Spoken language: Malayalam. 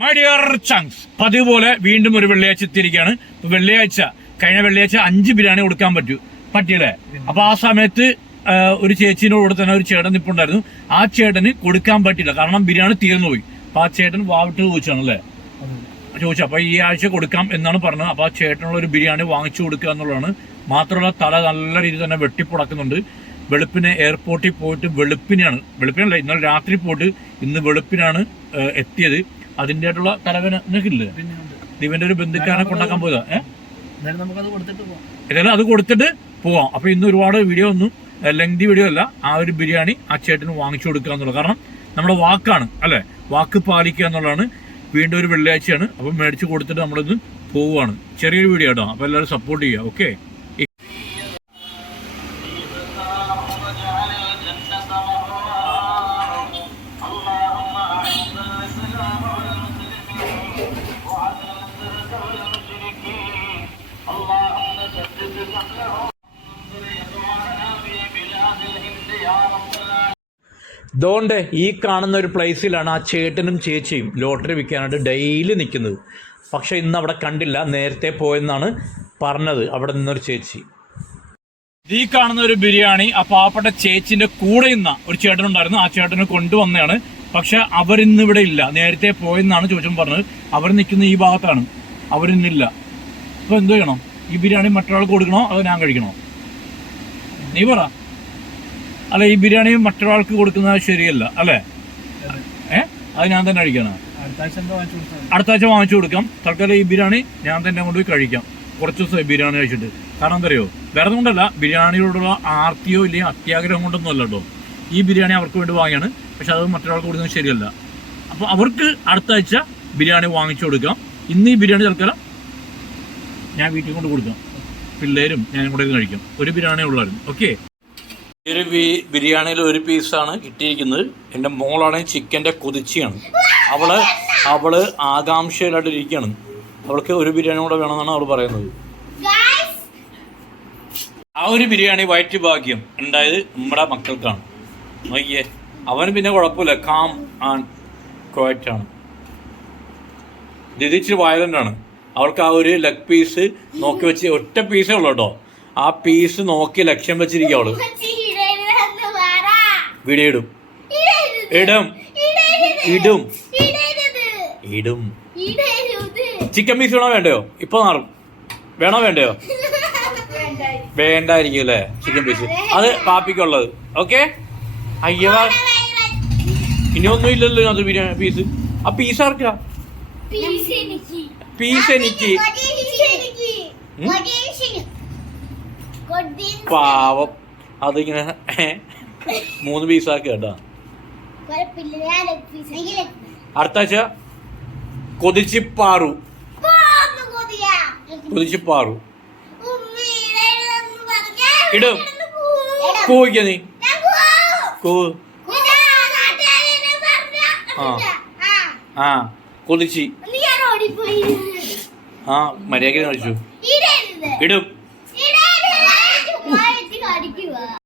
മൈ ഡിയർ ചങ്സ് പതിവ് പോലെ വീണ്ടും ഒരു വെള്ളിയാഴ്ച എത്തിയിരിക്കുകയാണ്. വെള്ളിയാഴ്ച കഴിഞ്ഞ വെള്ളിയാഴ്ച അഞ്ച് ബിരിയാണി കൊടുക്കാൻ പറ്റൂ. പറ്റിയില്ലേ? അപ്പൊ ആ സമയത്ത് ഒരു ചേച്ചിനോട് കൂടെ തന്നെ ഒരു ചേട്ടൻ നിപ്പുണ്ടായിരുന്നു. ആ ചേട്ടന് കൊടുക്കാൻ പറ്റില്ല കാരണം ബിരിയാണി തീർന്നു പോയി. അപ്പൊ ആ ചേട്ടൻ വാവിട്ട് ചോദിച്ചാണ് അല്ലേ? ചോദിച്ചു. അപ്പൊ ഈ ആഴ്ച കൊടുക്കാം എന്നാണ് പറഞ്ഞത്. അപ്പൊ ആ ചേട്ടനുള്ള ഒരു ബിരിയാണി വാങ്ങിച്ചു കൊടുക്കുക എന്നുള്ളതാണ്. മാത്രമല്ല തല നല്ല രീതിയിൽ തന്നെ വെട്ടിപ്പുടക്കുന്നുണ്ട് വെളുപ്പിനെ എയർപോർട്ടിൽ പോയിട്ട് വെളുപ്പിനെയാണ്. വെളുപ്പിനല്ല ഇന്നലെ രാത്രി പോയിട്ട് ഇന്ന് വെളുപ്പിനാണ് എത്തിയത്. അതിന്റെ ആയിട്ടുള്ള തലവേന നിനക്കില്ലേ ഇവന്റെ ഒരു ബന്ധുക്കാരനെ കൊണ്ടാക്കാൻ പോയതാ ഏഹ് ഏതായാലും അത് കൊടുത്തിട്ട് പോവാം. അപ്പൊ ഇന്ന് ഒരുപാട് വീഡിയോ ഒന്നും ലെങ്തി വീഡിയോ അല്ല ആ ഒരു ബിരിയാണി ആ ചേട്ടന് വാങ്ങിച്ചു കൊടുക്കുക എന്നുള്ളത്. കാരണം നമ്മുടെ വാക്കാണ് അല്ലെ? വാക്ക് പാലിക്കുക എന്നുള്ളതാണ് വീണ്ടും ഒരു വെള്ളിയാഴ്ചയാണ്. അപ്പൊ മേടിച്ചു കൊടുത്തിട്ട് നമ്മളിത് പോവുകയാണ്. ചെറിയൊരു വീഡിയോ കേട്ടോ അപ്പൊ എല്ലാവരും സപ്പോർട്ട് ചെയ്യുക ഓക്കെ ദോണ്ട് ഈ കാണുന്ന ഒരു പ്ലേസിലാണ് ആ ചേട്ടനും ചേച്ചിയും ലോട്ടറി വിൽക്കാനായിട്ട് ഡെയിലി നിൽക്കുന്നത്. പക്ഷേ ഇന്ന് അവിടെ കണ്ടില്ല. നേരത്തെ പോയെന്നാണ് പറഞ്ഞത്. അവിടെ നിന്നൊരു ചേച്ചി. ഈ കാണുന്ന ഒരു ബിരിയാണി ആ പാവപ്പെട്ട ചേച്ചിന്റെ കൂടെ ഇന്ന ഒരു ചേട്ടനുണ്ടായിരുന്നു. ആ ചേട്ടനെ കൊണ്ടുവന്നതാണ്. പക്ഷെ അവരിന്ന് ഇവിടെ ഇല്ല. നേരത്തെ പോയെന്നാണ് ചോദിച്ചും പറഞ്ഞത്. അവർ നിൽക്കുന്ന ഈ ഭാഗത്താണ്. അവരിന്നില്ല. അപ്പോൾ എന്ത് ചെയ്യണം? ഈ ബിരിയാണി മറ്റൊരാൾക്ക് കൊടുക്കണോ? അതോ ഞാൻ കഴിക്കണോ? നീ പറ. അല്ല ഈ ബിരിയാണി മറ്റൊരാൾക്ക് കൊടുക്കുന്നത് ശരിയല്ല അല്ലേ? ഏ? അത് ഞാൻ തന്നെ കഴിക്കണം. അടുത്ത ആഴ്ച വാങ്ങിച്ചു കൊടുക്കാം. തൽക്കാലം ഈ ബിരിയാണി ഞാൻ തന്നെ കൊണ്ടുപോയി കഴിക്കാം. കുറച്ച് ദിവസമായി ബിരിയാണി കഴിച്ചിട്ട്. കാരണം എന്തറിയോ? വേറെ കൊണ്ടല്ല ബിരിയാണിയോടുള്ള ആർത്തിയോ ഇല്ലെങ്കിൽ അത്യാഗ്രഹം കൊണ്ടൊന്നും അല്ല കേട്ടോ. ഈ ബിരിയാണി അവർക്ക് വേണ്ടി വാങ്ങിയാണ്. പക്ഷെ അത് മറ്റൊരാൾക്ക് കൊടുക്കുന്നത് ശരിയല്ല. അപ്പോൾ അവർക്ക് അടുത്ത ആഴ്ച ബിരിയാണി വാങ്ങിച്ചു കൊടുക്കാം. ഇന്ന് ഈ ബിരിയാണി തൽക്കാലം ഞാൻ വീട്ടിൽ കൊണ്ട് കൊടുക്കാം. പിള്ളേരും ഞാൻ കൂടെ കഴിക്കാം. ഒരു ബിരിയാണി ഉള്ളവരും. ഓക്കെ? ഒരു ബിരിയാണിയിൽ ഒരു പീസാണ് കിട്ടിയിരിക്കുന്നത് എന്റെ മോളാണെങ്കിൽ ചിക്കന്റെ കുതിച്ചിയാണ്. അവൾ അവൾ ആകാംക്ഷയിലായിട്ട് ഇരിക്കുകയാണ്. അവൾക്ക് ഒരു ബിരിയാണി കൂടെ വേണമെന്നാണ് അവൾ പറയുന്നത്. ആ ഒരു ബിരിയാണി വയറ്റ് ഭാഗ്യം ഉണ്ടായത് നമ്മുടെ മക്കൾക്കാണ്. നോക്കിയേ അവന് പിന്നെ കുഴപ്പമില്ല. കാം ആൻഡ് ക്വയറ്റ് ആണ്. ഇത് ഇച്ചിരി വയലന്റ് ആണ്. അവൾക്ക് ആ ഒരു ലെഗ് പീസ് നോക്കി വെച്ച് ഒറ്റ പീസേ ഉള്ളൂ കേട്ടോ. ആ പീസ് നോക്കി ലക്ഷ്യം വെച്ചിരിക്കും അവൾ. വീഡിയോ ഇടും. ഇടും. ഇടും. ഇടും ചിക്കൻ പീസ് വേണോ വേണ്ടയോ? ഇപ്പൊ മാറും വേണോ വേണ്ടയോ? വേണ്ടായിരിക്കും. അല്ലേ? ചിക്കൻ പീസ് അത്. പാപ്പിക്കുള്ളത്. ഓക്കെ? അയ്യോ. ഇനി ഒന്നും ഇല്ലല്ലോ അത് ബിരിയാണി പീസ് ആ പീസ് ആർക്കാ? പീസ് എനിക്ക്. പാവം. അതിങ്ങനെ മൂന്ന് പീസ് ആക്കി കേട്ടോ. അടുത്താഴ്ച കൊതിച്ചിപ്പാറു. കൊതിച്ചിപ്പാറു. ഇടും. കൂവിക്ക നീ. കൂവ് ആ. കൊതിച്ചി. ആ മര്യാദ കഴിച്ചു ഇടും.